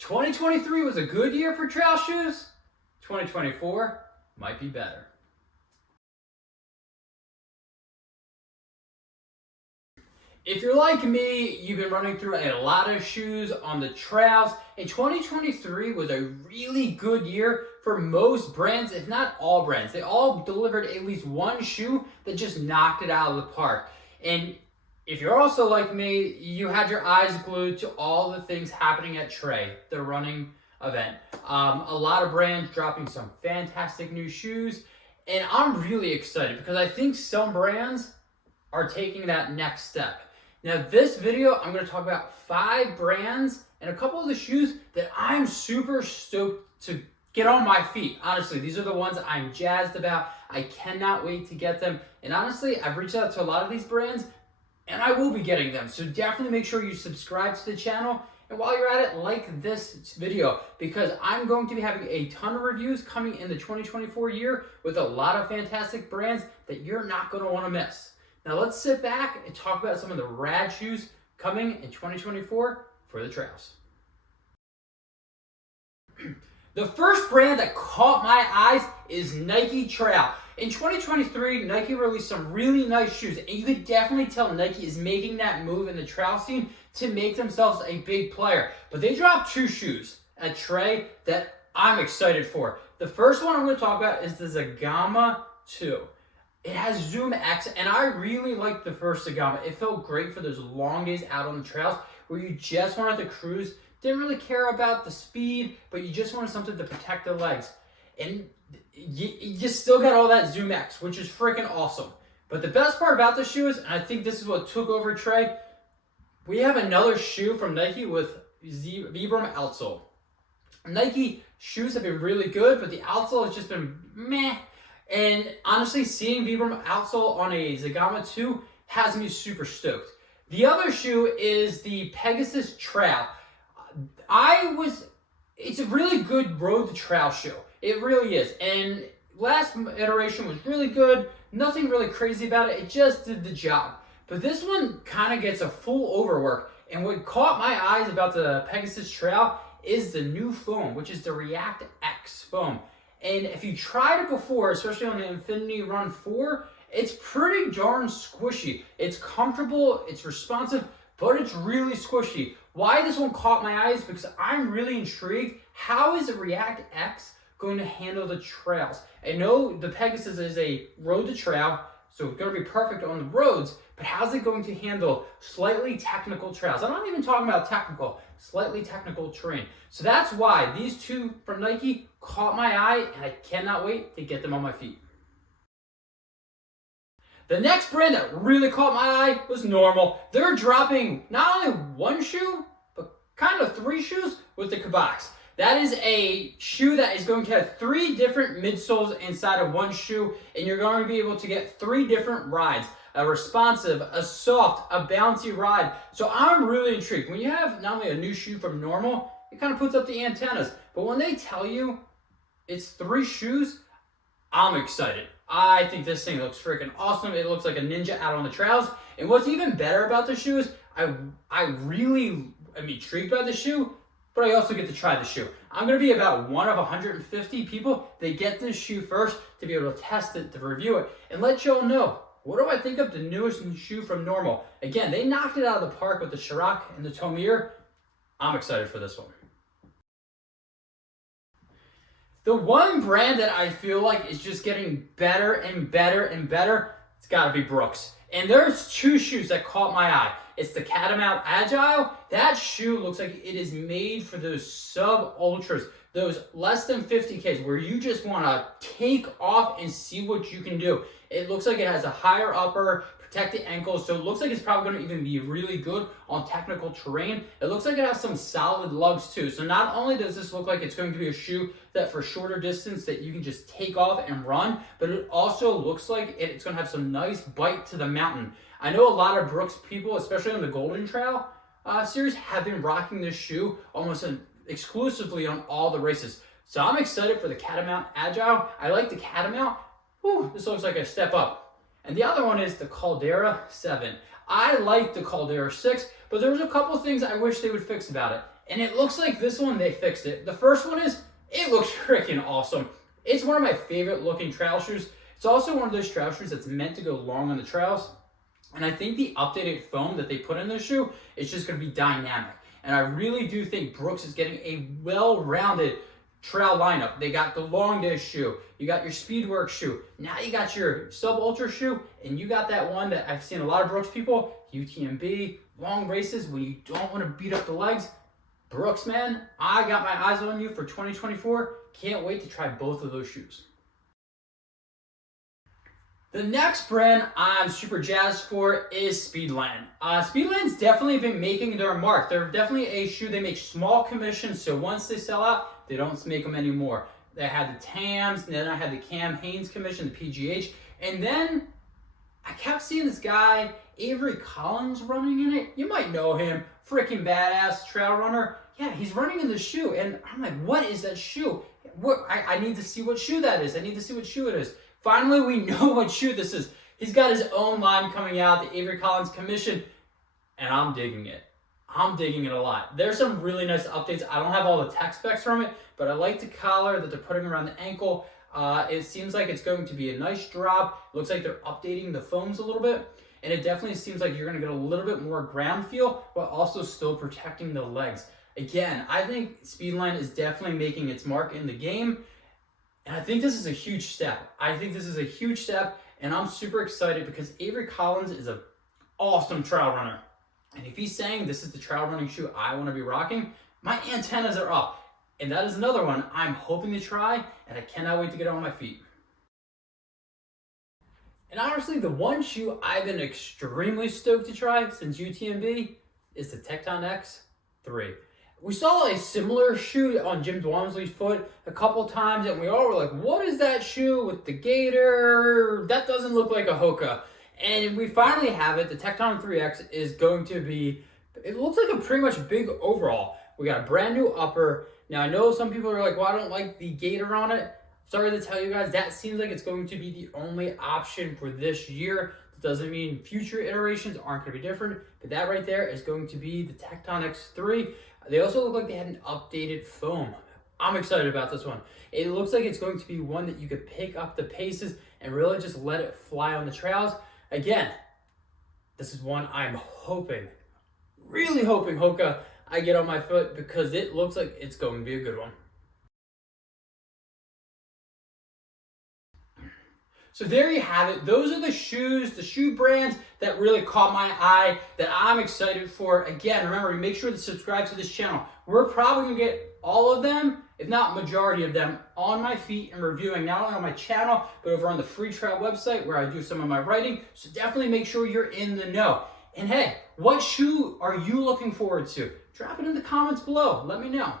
2023 was a good year for trail shoes. 2024 might be better. If you're like me, you've been running through a lot of shoes on the trails, and 2023 was a really good year for most brands, if not all brands. They all delivered at least one shoe that just knocked it out of the park. And if you're also like me, you had your eyes glued to all the things happening at Trey, the running event. A lot of brands dropping some fantastic new shoes, and I'm really excited because I think some brands are taking that next step. Now this video, I'm going to talk about 5 brands and a couple of the shoes that I'm super stoked to get on my feet. Honestly, these are the ones I'm jazzed about. I cannot wait to get them. And honestly, I've reached out to a lot of these brands and I will be getting them. So definitely make sure you subscribe to the channel. And while you're at it, like this video because I'm going to be having a ton of reviews coming in the 2024 year with a lot of fantastic brands that you're not going to want to miss. Now let's sit back and talk about some of the rad shoes coming in 2024 for the trails. The first brand that caught my eyes is Nike Trail. In 2023, Nike released some really nice shoes, and you could definitely tell Nike is making that move in the trail scene to make themselves a big player. But they dropped 2 shoes at Trey that I'm excited for. The first one I'm going to talk about is the Zegama 2. It has Zoom X, and I really liked the first Zegama. It felt great for those long days out on the trails where you just wanted to cruise, didn't really care about the speed, but you just wanted something to protect the legs. And you still got all that Zoom X, which is freaking awesome. But the best part about the shoe is, and I think this is what took over Trey, we have another shoe from Nike with Vibram outsole. Nike shoes have been really good, but the outsole has just been meh. And honestly, seeing Vibram outsole on a Zegama 2 has me super stoked. The other shoe is the Pegasus Trail. It's a really good road to trail shoe. It really is. And last iteration was really good. Nothing really crazy about it. It just did the job. But this one kind of gets a full overwork. And what caught my eyes about the Pegasus Trail is the new foam, which is the React X foam. And if you tried it before, especially on the Infinity Run 4, it's pretty darn squishy. It's comfortable, it's responsive, but it's really squishy. Why this one caught my eyes? Because I'm really intrigued. How is the React X going to handle the trails? I know the Pegasus is a road to trail, so it's going to be perfect on the roads, but how's it going to handle slightly technical trails? I'm not even talking about technical, slightly technical terrain. So that's why these 2 from Nike caught my eye, and I cannot wait to get them on my feet. The next brand that really caught my eye was NNormal. They're dropping not only 1 shoe, but kind of 3 shoes with the Kboix. That is a shoe that is going to have 3 different midsoles inside of 1 shoe, and you're going to be able to get 3 different rides. A responsive, a soft, a bouncy ride. So I'm really intrigued. When you have not only a new shoe from NNormal, it kind of puts up the antennas. But when they tell you it's 3 shoes, I'm excited. I think this thing looks freaking awesome. It looks like a ninja out on the trails. And what's even better about the shoes, I really am intrigued by the shoe, but I also get to try the shoe. I'm going to be about one of 150 people that get this shoe first to be able to test it, to review it, and let y'all know, what do I think of the newest shoe from NNormal? Again, they knocked it out of the park with the Chirac and the Tomir. I'm excited for this one. The one brand that I feel like is just getting better and better and better, it's got to be Brooks. And there's 2 shoes that caught my eye. It's the Catamount AGIL. That shoe looks like it is made for those sub-ultras, those less than 50Ks, where you just want to take off and see what you can do. It looks like it has a higher upper, protected ankles, so it looks like it's probably going to even be really good on technical terrain. It looks like it has some solid lugs too. So not only does this look like it's going to be a shoe that for shorter distance that you can just take off and run, but it also looks like it's going to have some nice bite to the mountain. I know a lot of Brooks people, especially on the Golden Trail series, have been rocking this shoe almost exclusively on all the races. So I'm excited for the Catamount AGIL. I like the Catamount. Whew, this looks like a step up. And the other one is the Caldera 7. I like the Caldera 6, but there's a couple things I wish they would fix about it. And it looks like this one, they fixed it. The first one is, it looks freaking awesome. It's one of my favorite looking trail shoes. It's also one of those trail shoes that's meant to go long on the trails. And I think the updated foam that they put in this shoe is just going to be dynamic. And I really do think Brooks is getting a well-rounded trail lineup. They got the long day shoe, you got your Speedwork shoe, now you got your Sub Ultra shoe, and you got that one that I've seen a lot of Brooks people, UTMB, long races when you don't want to beat up the legs. Brooks, man, I got my eyes on you for 2024. Can't wait to try both of those shoes. The next brand I'm super jazzed for is Speedland. Speedland's definitely been making their mark. They're definitely a shoe. They make small commissions, so once they sell out, they don't make them anymore. They had the TAMS, and then I had the Cam Hanes commission, the PGH, and then I kept seeing this guy, Avery Collins, running in it. You might know him, freaking badass trail runner. Yeah, he's running in the shoe, and I'm like, what is that shoe? I need to see what shoe that is. I need to see what shoe it is. Finally, we know what shoe this is. He's got his own line coming out, the Avery Collins commission, and I'm digging it. I'm digging it a lot. There's some really nice updates. I don't have all the tech specs from it, but I like the collar that they're putting around the ankle. It seems like it's going to be a nice drop. Looks like they're updating the foams a little bit, and it definitely seems like you're going to get a little bit more ground feel, but also still protecting the legs. Again, I think Speedland is definitely making its mark in the game. And I think this is a huge step. And I'm super excited because Avery Collins is an awesome trail runner. And if he's saying this is the trail running shoe I want to be rocking, my antennas are up. And that is another one I'm hoping to try, and I cannot wait to get on my feet. And honestly, the one shoe I've been extremely stoked to try since UTMB is the Tecton X 3. We saw a similar shoe on Jim Dwamsley's foot a couple times, and we all were like, what is that shoe with the gator? That doesn't look like a Hoka. And we finally have it. The Tecton 3X is going to be, it looks like a pretty much big overall. We got a brand new upper. Now, I know some people are like, well, I don't like the gator on it. Sorry to tell you guys, that seems like it's going to be the only option for this year. That doesn't mean future iterations aren't going to be different, but that right there is going to be the Tecton X3. They also look like they had an updated foam. I'm excited about this one. It looks like it's going to be one that you could pick up the paces and really just let it fly on the trails. Again, this is one I'm hoping, really hoping Hoka I get on my foot because it looks like it's going to be a good one. So there you have it. Those are the shoes, the shoe brands that really caught my eye, that I'm excited for. Again, remember, make sure to subscribe to this channel. We're probably going to get all of them, if not majority of them, on my feet and reviewing, not only on my channel, but over on the Free Trail website where I do some of my writing. So definitely make sure you're in the know. And hey, what shoe are you looking forward to? Drop it in the comments below. Let me know.